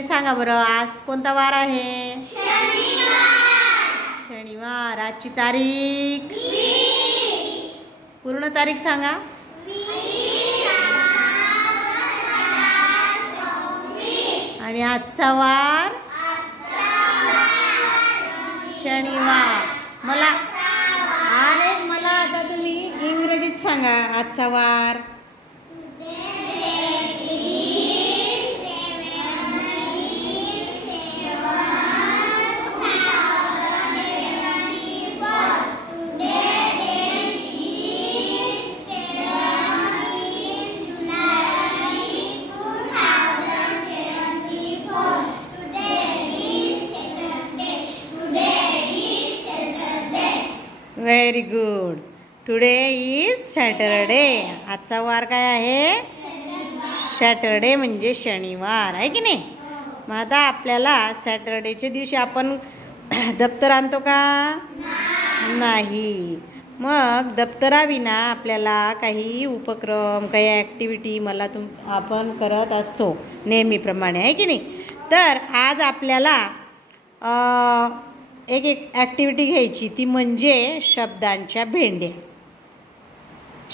सांगा बरं, आज कोणता वार आहे? शनिवार. आजची तारीख? पूर्ण तारीख सांगा. आणि आजचा वार शनिवार. मला आता तुम्ही इंग्रजीत सांगा आजचा वार. Very good. Today is Saturday. आजचा वार काय आहे? सॅटरडे म्हणजे शनिवार आहे की नाही. मग आता आपल्याला सॅटरडेच्या दिवशी आपण दप्तर आणतो का? नाही. मग दप्तराविना आपल्याला काही उपक्रम, काही ॲक्टिव्हिटी आपण करत असतो नेहमीप्रमाणे आहे की नाही. तर आज आपल्याला एक ॲक्टिव्हिटी घ्यायची, ती म्हणजे शब्दांच्या भेंड्या.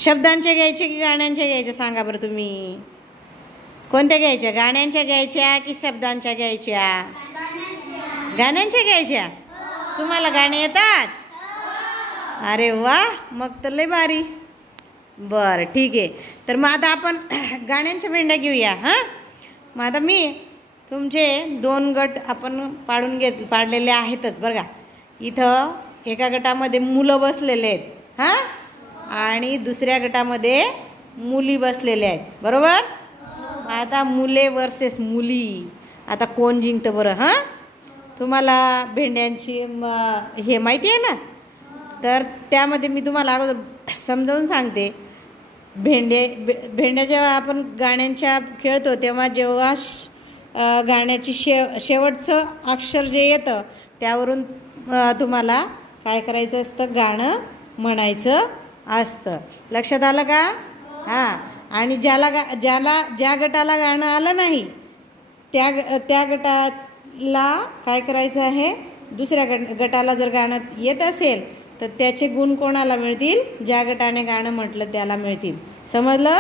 शब्दांच्या घ्यायच्या की गाण्यांच्या घ्यायच्या सांगा बरं तुम्ही. कोणत्या घ्यायच्या? गाण्यांच्या घ्यायच्या की शब्दांच्या घ्यायच्या? गाण्यांच्या घ्यायच्या. तुम्हाला गाणे येतात? अरे वा, मग तर लय भारी. बरं ठीक आहे. तर मग आता आपण गाण्यांच्या भेंड्या घेऊया. हां, मग आता मी तुमचे 2 गट आपण पाडलेले आहेतच बरं का. इथं एका गटामध्ये मुलं बसलेले आहेत हां, आणि दुसऱ्या गटामध्ये मुली बसलेल्या आहेत. बरोबर. आता मुले वर्सेस मुली. आता कोण जिंकतं बरं? हां, तुम्हाला भेंड्यांची हे माहिती आहे ना. तर त्यामध्ये मी तुम्हाला अगोदर समजावून सांगते. भेंड्या जेव्हा आपण गाण्यांच्या खेळतो तेव्हा जेव्हा गाण्याची शेवटचं अक्षर जे येतं त्यावरून तुम्हाला काय करायचं असतं? गाणं म्हणायचं असतं. लक्षात आलं का? हां. आणि ज्या गटाला गाणं आलं नाही त्या गटाला काय करायचं आहे? दुसऱ्या गटाला जर गाणं येत असेल तर त्याचे गुण कोणाला मिळतील? ज्या गटाने गाणं म्हटलं त्याला मिळतील. समजलं?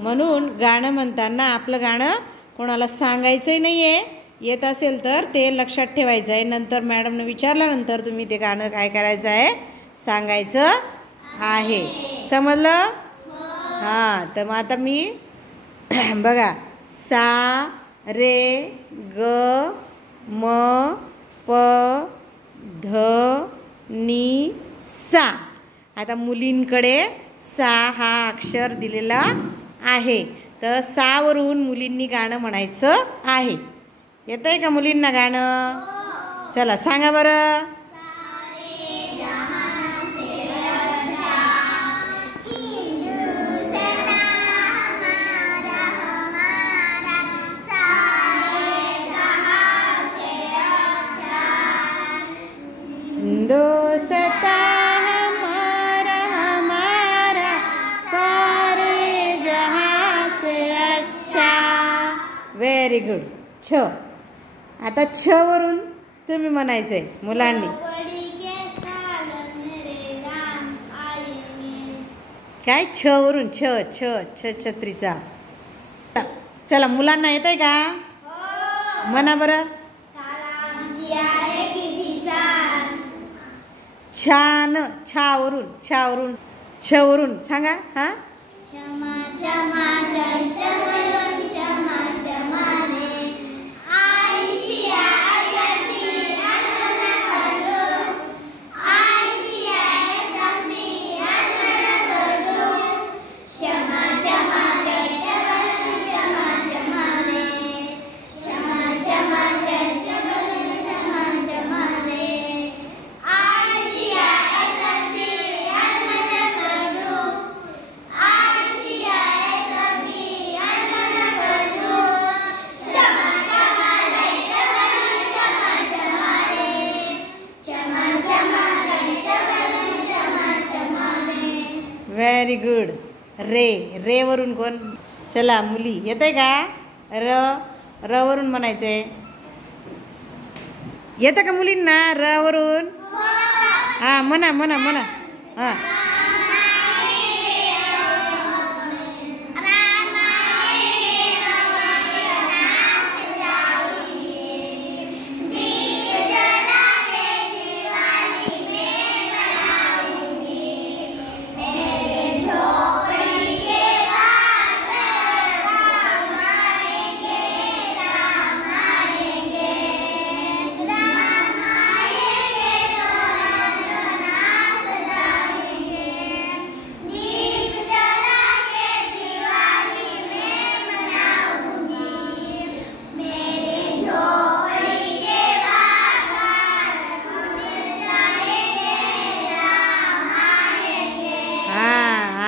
म्हणून गाणं म्हणताना आपलं गाणं कोणाला सांगायचंही नाही आहे. येत असेल तर ते लक्षात ठेवायचं आहे. नंतर मॅडमने विचारल्यानंतर तुम्ही ते गाणं काय करायचं आहे? सांगायचं आहे. समजलं? हां. तर मग आता मी बघा, सा रे ग म प ध नि सा. आता मुलींकडे सा हा अक्षर दिलेला आहे. तर सावरून मुलींनी गाणं म्हणायचं आहे. येतं आहे का मुलींना गाणं? चला सांगा बरं. हिंदुस्तान हमारा हमारा सारे जहां से अच्छा. Very good. छ. आता छ वरून तुम्ही म्हणायचंय मुलांनी. काय? छ वरून. छ छ छ छत्रीचा. चला मुलांना येत आहे का? म्हणा बरं. छान. छावरून. छावरून. छवरून सांगा. हां. Very good. रे. रे वरून कोण? चला मुली येते का? र र वरून म्हणायचंय. येतं का मुलींना र वरून? हा म्हणा म्हणा म्हणा. हा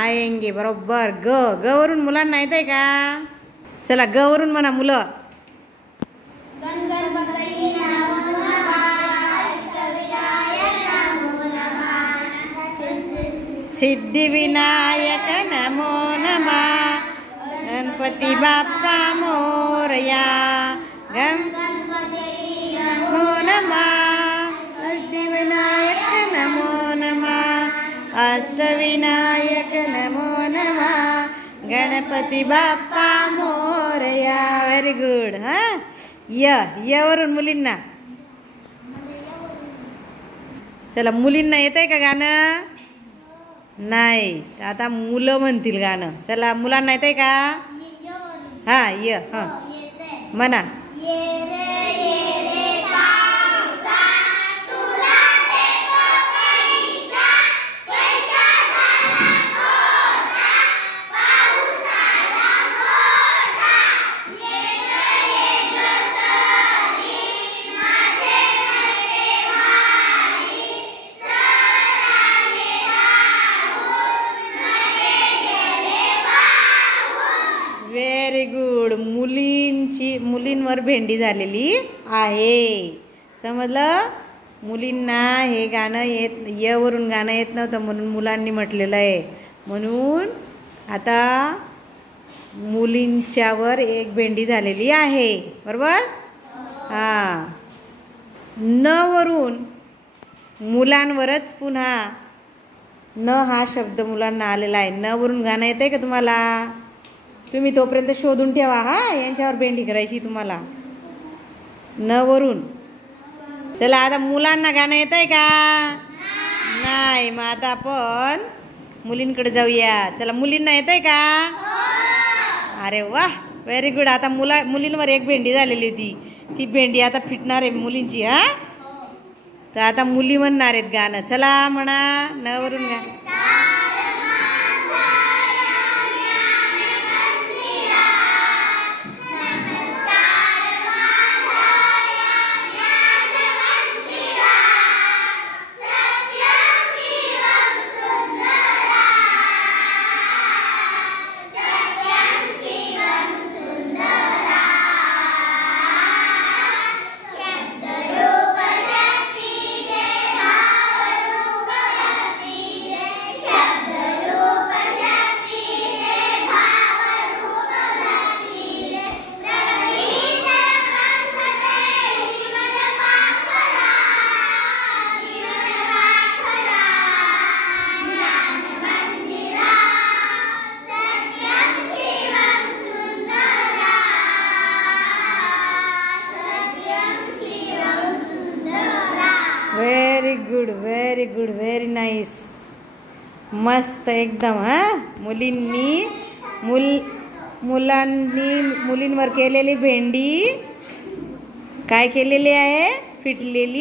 आएंगे. बरोबर. ग ग वरून मुलांना येत आहे का? चला ग वरून म्हणा मुलं. सिद्धिविनायक नमो नमः. गणपती बाप्पा मोरया. नमो नमः. सिद्धिविनायक नमो नमः. अष्टविनायक नमो नमः. गणपती बाप्पा मोरया. Very good. हां य वरून मुलींना. चला मुलींना येत आहे का गाणं? नाही. आता मुलं म्हणतील गाणं. चला मुलांना येत आहे का? हां य हां म्हणा. Very good. मुलींवर भेंडी झालेली आहे. समजलं? मुलींना हे गाणं य वरून गाणं येत नव्हतं म्हणून मुलांनी म्हटलेलं आहे. म्हणून आता मुलींच्यावर एक भेंडी झालेली आहे. बरोबर? हां. न वरून मुलांवरच पुन्हा न हा शब्द मुलांना आलेला आहे. न वरून गाणं येत आहे का तुम्हाला? तुम्ही तोपर्यंत शोधून ठेवा. हा यांच्यावर भेंडी करायची तुम्हाला न वरून. चला आता मुलांना गाणं येत आहे का? नाही. मग आता आपण मुलींकडे जाऊया. चला मुलींना येत आहे का? अरे वा व्हेरी गुड. आता मुलींवर एक भेंडी झालेली होती. ती भेंडी आता फिटणार आहे मुलींची. हा तर आता मुली म्हणणार आहेत गाणं. चला म्हणा न वरून गाणं. Very good very good very nice. मस्त एकदम. हां मुलांनी मुलींवर केलेली भेंडी काय केलेली आहे? फिटलेली